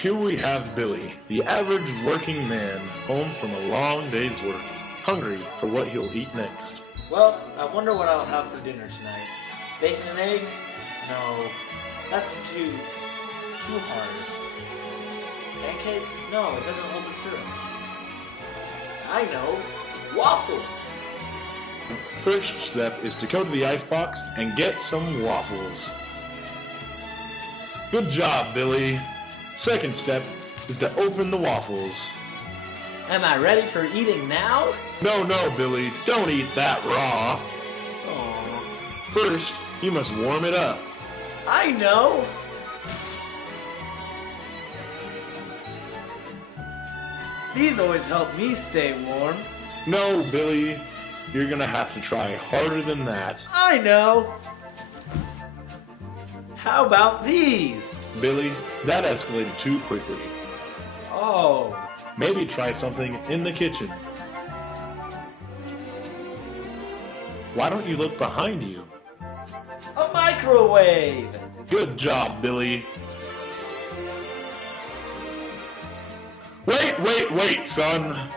Here we have Billy, the average working man, home from a long day's work, hungry for what he'll eat next. Well, I wonder what I'll have for dinner tonight. Bacon and eggs? No, that's too hard. Pancakes? No, it doesn't hold the syrup. I know, waffles! First step is to go to the icebox and get some waffles. Good job, Billy. Second step is to open the waffles. Am I ready for eating now? No, Billy, don't eat that raw. Oh, First, you must warm it up. I know! These always help me stay warm. No, Billy, you're gonna have to try harder than that. I know! How about these? Billy, that escalated too quickly. Oh, Maybe try something in the kitchen. Why don't you look behind you? a microwave! Good job, Billy. Wait, son.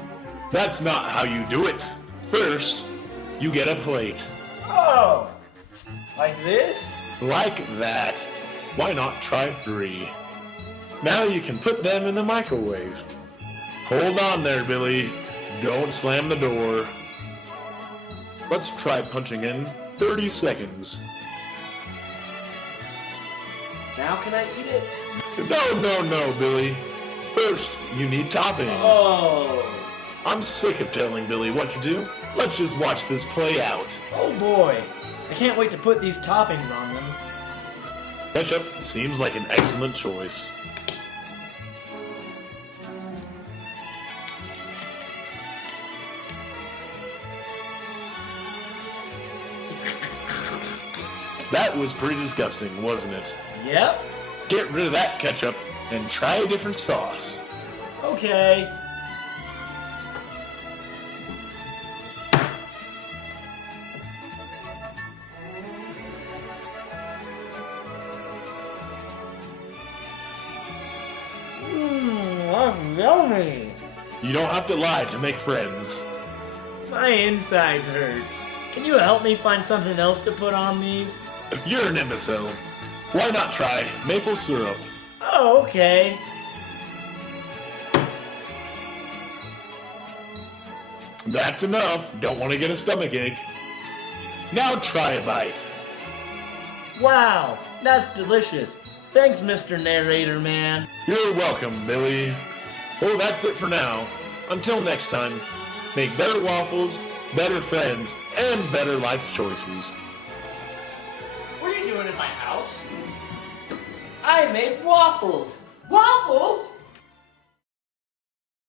That's not how you do it. First, you get a plate. Oh, like this? Like that. Why not try 3? Now you can put them in the microwave. Hold on there, Billy. Don't slam the door. Let's try punching in 30 seconds. Now can I eat it? No, Billy. First, you need toppings. Oh, I'm sick of telling Billy what to do. Let's just watch this play out. oh boy. I can't wait to put these toppings on them. Ketchup seems like an excellent choice. That was pretty disgusting, wasn't it? Yep. Get rid of that ketchup and try a different sauce. Okay. That's yummy. You don't have to lie to make friends. My insides hurt. Can you help me find something else to put on these? You're an imbecile. Why not try maple syrup? Oh, okay. That's enough. Don't want to get a stomachache. Now try a bite. Wow, that's delicious. Thanks, Mr. Narrator Man. You're welcome, Billy. Well, that's it for now. Until next time, make better waffles, better friends, and better life choices. What are you doing in my house? I made waffles. Waffles?